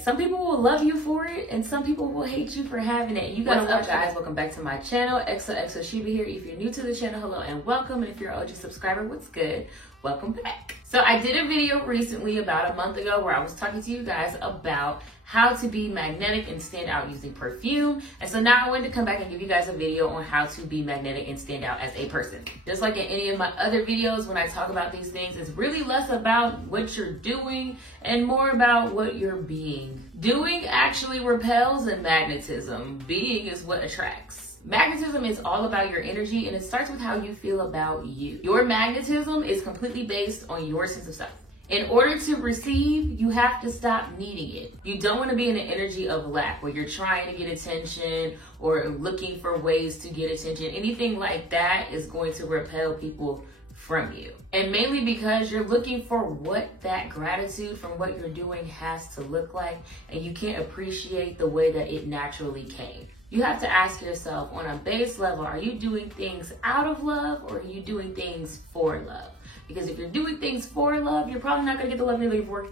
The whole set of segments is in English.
Some people will love you for it, and some people will hate you for having it. You gotta watch, guys. Welcome back to my channel. XOXO Sheba here. If you're new to the channel, hello and welcome. And if you're an OG subscriber, what's good? Welcome back. So I did a video recently, about a month ago, where I was talking to you guys about how to be magnetic and stand out using perfume. And so now I wanted to come back and give you guys a video on how to be magnetic and stand out as a person. Just like in any of my other videos, when I talk about these things, it's really less about what you're doing and more about what you're being. Doing actually repels in magnetism. Being is what attracts. Magnetism is all about your energy, and it starts with how you feel about you. Your magnetism is completely based on your sense of self. In order to receive, you have to stop needing it. You don't want to be in an energy of lack where you're trying to get attention or looking for ways to get attention. Anything like that is going to repel people from you. And mainly because you're looking for what that gratitude from what you're doing has to look like, and you can't appreciate the way that it naturally came. You have to ask yourself, on a base level, are you doing things out of love or are you doing things for love? Because if you're doing things for love, you're probably not going to get the love you're looking for.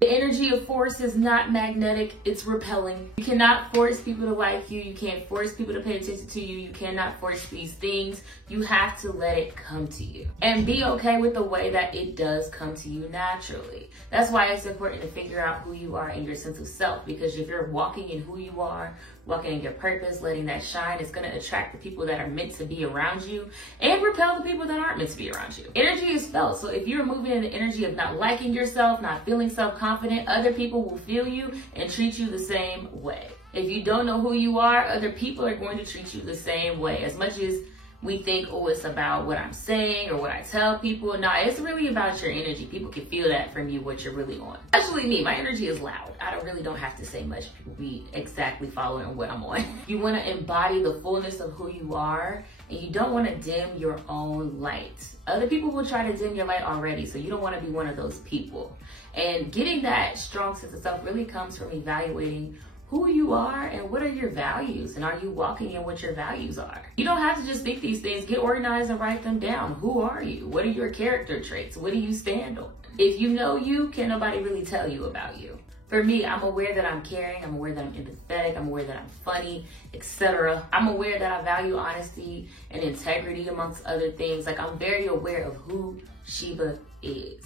The energy of force is not magnetic, it's repelling. You cannot force people to like you. You can't force people to pay attention to you. You cannot force these things. You have to let it come to you. And be okay with the way that it does come to you naturally. That's why it's important to figure out who you are and your sense of self. Because if you're walking in who you are, walking in your purpose, letting that shine, it's going to attract the people that are meant to be around you and repel the people that aren't meant to be around you. Energy is felt. So if you're moving in the energy of not liking yourself, not feeling self-confident, other people will feel you and treat you the same way. If you don't know who you are, other people are going to treat you the same way. As much as we think, oh, it's about what I'm saying or what I tell people. No, it's really about your energy. People can feel that from you, what you're really on. Especially me, my energy is loud. I really don't have to say much. People be exactly following what I'm on. You want to embody the fullness of who you are, and you don't want to dim your own light. Other people will try to dim your light already, so you don't want to be one of those people. And getting that strong sense of self really comes from evaluating who you are and what are your values, and are you walking in what your values are? You don't have to just think these things. Get organized and write them down. Who are you? What are your character traits? What do you stand on? If you know you, can't nobody really tell you about you. For me, I'm aware that I'm caring, I'm aware that I'm empathetic, I'm aware that I'm funny, etc. I'm aware that I value honesty and integrity amongst other things. Like, I'm very aware of who Sheba is.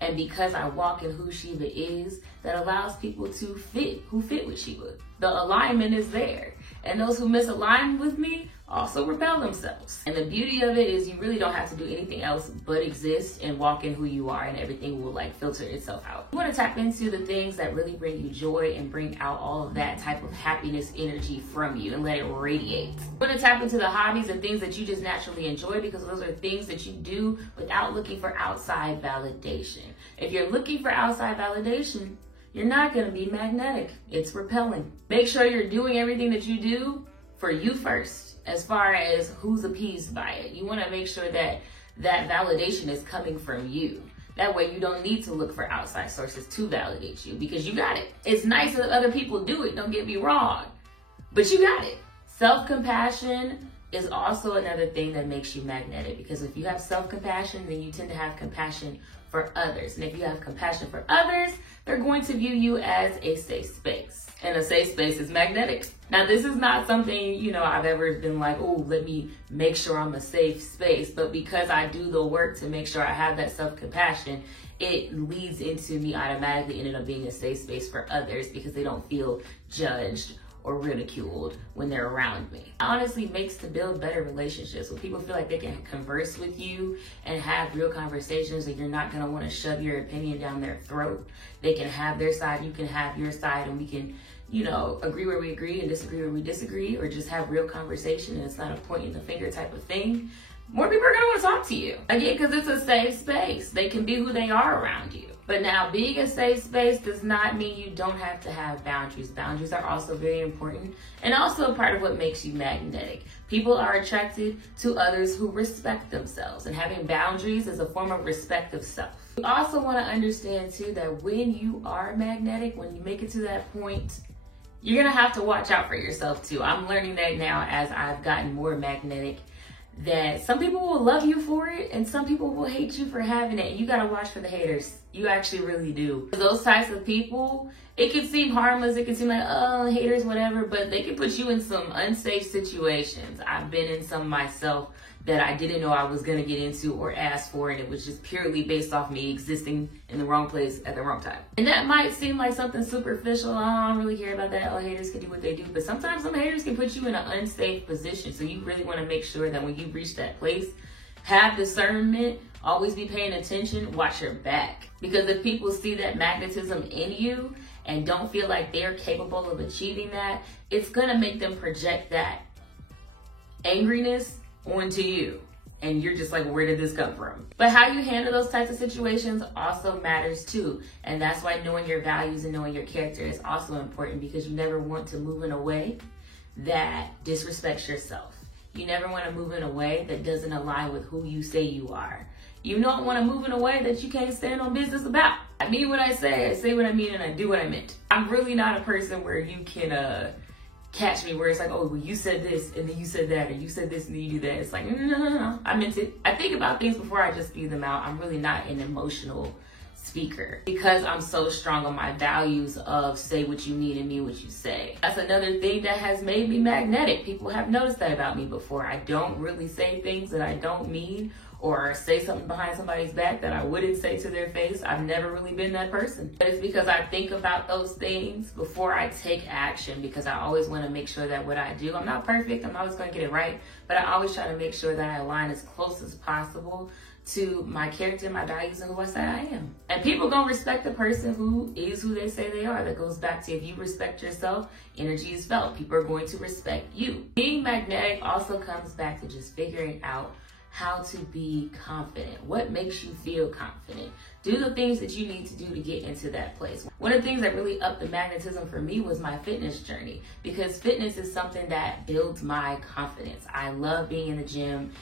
And because I walk in who Sheba is, that allows people to fit with Sheba. The alignment is there. And those who misalign with me also repel themselves. And the beauty of it is you really don't have to do anything else but exist and walk in who you are, and everything will filter itself out. You want to tap into the things that really bring you joy and bring out all of that type of happiness energy from you and let it radiate. You want to tap into the hobbies and things that you just naturally enjoy, because those are things that you do without looking for outside validation. If you're looking for outside validation, you're not going to be magnetic. It's repelling. Make sure you're doing everything that you do for you first. As far as who's appeased by it, you want to make sure that that validation is coming from you. That way you don't need to look for outside sources to validate you, because you got it. It's nice that other people do it, don't get me wrong, but you got it. Self-compassion is also another thing that makes you magnetic, because if you have self-compassion, then you tend to have compassion for others. And if you have compassion for others, they're going to view you as a safe space. And a safe space is magnetic. Now, this is not something, I've ever been like, oh, let me make sure I'm a safe space. But because I do the work to make sure I have that self-compassion, it leads into me automatically ending up being a safe space for others, because they don't feel judged or ridiculed when they're around me. It honestly makes to build better relationships, when people feel like they can converse with you and have real conversations, and you're not gonna wanna shove your opinion down their throat. They can have their side, you can have your side, and we can, agree where we agree and disagree where we disagree, or just have real conversation, and it's not a pointing the finger type of thing. More people are gonna wanna talk to you. Again, because it's a safe space. They can be who they are around you. But now, being a safe space does not mean you don't have to have boundaries. Boundaries are also very important, and also a part of what makes you magnetic. People are attracted to others who respect themselves, and having boundaries is a form of respect of self. You also want to understand too that when you are magnetic, when you make it to that point, you're gonna have to watch out for yourself too. I'm learning that now as I've gotten more magnetic, that some people will love you for it and some people will hate you for having it. You gotta watch for the haters. You actually really do. Those types of people, it can seem harmless. It can seem like, oh, haters, whatever, but they can put you in some unsafe situations. I've been in some myself that I didn't know I was going to get into or ask for, and it was just purely based off me existing in the wrong place at the wrong time. And that might seem like something superficial. Oh, I don't really care about that. Oh, haters can do what they do. But sometimes some haters can put you in an unsafe position. So you really want to make sure that when you reach that place, have discernment, always be paying attention, watch your back. Because if people see that magnetism in you and don't feel like they're capable of achieving that, it's going to make them project that angriness onto you. And you're just like, where did this come from? But how you handle those types of situations also matters too. And that's why knowing your values and knowing your character is also important, because you never want to move in a way that disrespects yourself. You never want to move in a way that doesn't align with who you say you are. You don't want to move in a way that you can't stand on business about. I mean what I say what I mean, and I do what I meant. I'm really not a person where you can catch me where it's like, oh, well, you said this and then you said that, or you said this and then you do that. It's like, no, I meant it. I think about things before I just spew them out. I'm really not an emotional speaker because I'm so strong on my values of say what you mean and mean what you say. That's another thing that has made me magnetic. People have noticed that about me before. I don't really say things that I don't mean, or say something behind somebody's back that I wouldn't say to their face. I've never really been that person. But it's because I think about those things before I take action, because I always want to make sure that what I do, I'm not perfect, I'm always going to get it right, but I always try to make sure that I align as close as possible to my character, my values, and who I say I am. And people gonna respect the person who is who they say they are. That goes back to, if you respect yourself, energy is felt. People are going to respect you. Being magnetic also comes back to just figuring out how to be confident. What makes you feel confident? Do the things that you need to do to get into that place. One of the things that really upped the magnetism for me was my fitness journey, because fitness is something that builds my confidence. I love being in the gym.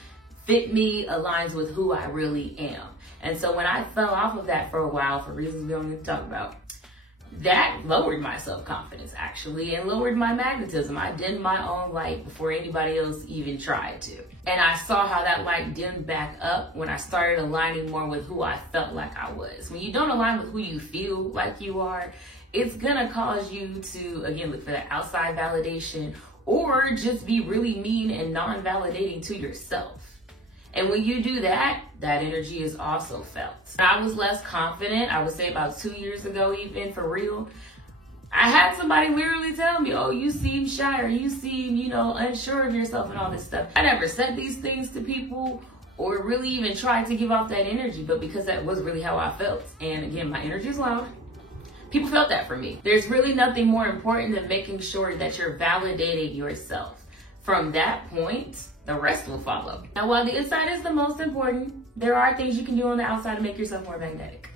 Fit me aligns with who I really am. And so when I fell off of that for a while, for reasons we don't need to talk about, that lowered my self-confidence actually, and lowered my magnetism. I dimmed my own light before anybody else even tried to. And I saw how that light dimmed back up when I started aligning more with who I felt like I was. When you don't align with who you feel like you are, it's gonna cause you to, again, look for that outside validation, or just be really mean and non-validating to yourself. And when you do that, that energy is also felt. I was less confident, I would say about 2 years ago, even, for real. I had somebody literally tell me, oh, you seem shy, or you seem, unsure of yourself and all this stuff. I never said these things to people or really even tried to give off that energy, but because that was really how I felt. And again, my energy is loud. People felt that from me. There's really nothing more important than making sure that you're validating yourself. From that point, the rest will follow. Now, while the inside is the most important, there are things you can do on the outside to make yourself more magnetic.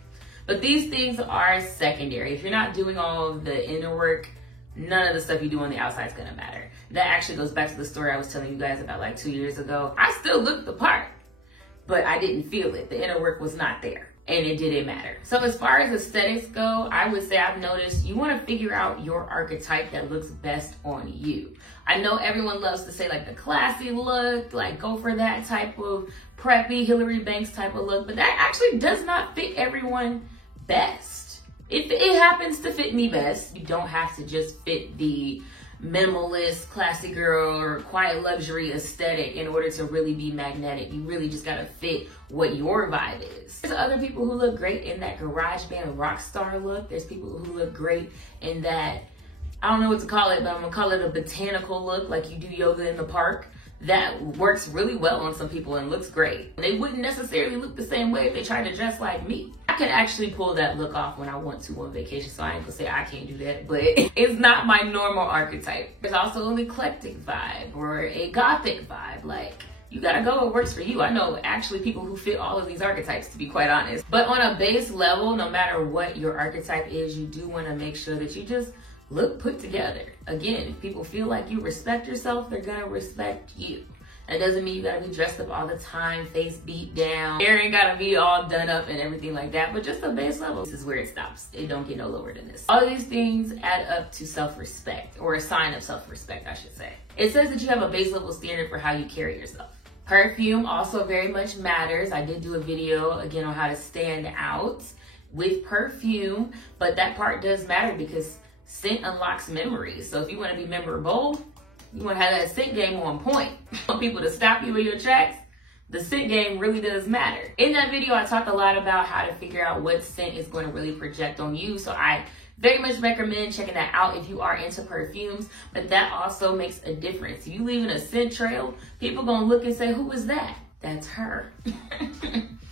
But these things are secondary. If you're not doing all of the inner work, none of the stuff you do on the outside is gonna matter. That actually goes back to the story I was telling you guys about like 2 years ago. I still looked the part, but I didn't feel it. The inner work was not there, and it didn't matter. So as far as aesthetics go, I would say I've noticed you wanna figure out your archetype that looks best on you. I know everyone loves to say like the classy look, like go for that type of preppy Hillary Banks type of look, but that actually does not fit everyone best. If it happens to fit me best, you don't have to just fit the minimalist, classy girl, or quiet luxury aesthetic in order to really be magnetic. You really just gotta fit what your vibe is. There's other people who look great in that garage band rock star look. There's people who look great in that, I don't know what to call it, but I'm gonna call it a botanical look, like you do yoga in the park. That works really well on some people and looks great. They wouldn't necessarily look the same way if they tried to dress like me. I can actually pull that look off when I want to on vacation, so I ain't gonna say I can't do that, but it's not my normal archetype. There's also an eclectic vibe or a gothic vibe. Like, you gotta go what works for you. I know actually people who fit all of these archetypes, to be quite honest. But on a base level, no matter what your archetype is, you do wanna make sure that you just look put together. Again, if people feel like you respect yourself, they're gonna respect you. That doesn't mean you gotta be dressed up all the time, face beat down. Hair ain't gotta be all done up and everything like that, but just a base level. This is where it stops. It don't get no lower than this. All these things add up to self-respect, or a sign of self-respect, I should say. It says that you have a base level standard for how you carry yourself. Perfume also very much matters. I did do a video again on how to stand out. with perfume, but that part does matter because scent unlocks memories. So if you want to be memorable, you want to have that scent game on point. You want people to stop you in your tracks, the scent game really does matter. In that video, I talked a lot about how to figure out what scent is going to really project on you. So I very much recommend checking that out if you are into perfumes, but that also makes a difference. If you leaving a scent trail, people gonna look and say, who is that? That's her.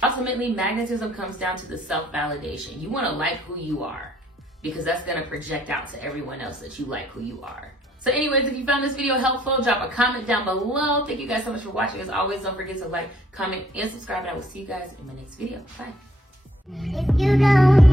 Ultimately, magnetism comes down to the self-validation. You wanna like who you are because that's gonna project out to everyone else that you like who you are. So anyways, if you found this video helpful, drop a comment down below. Thank you guys so much for watching. As always, don't forget to like, comment, and subscribe, and I will see you guys in my next video. Bye. If you don't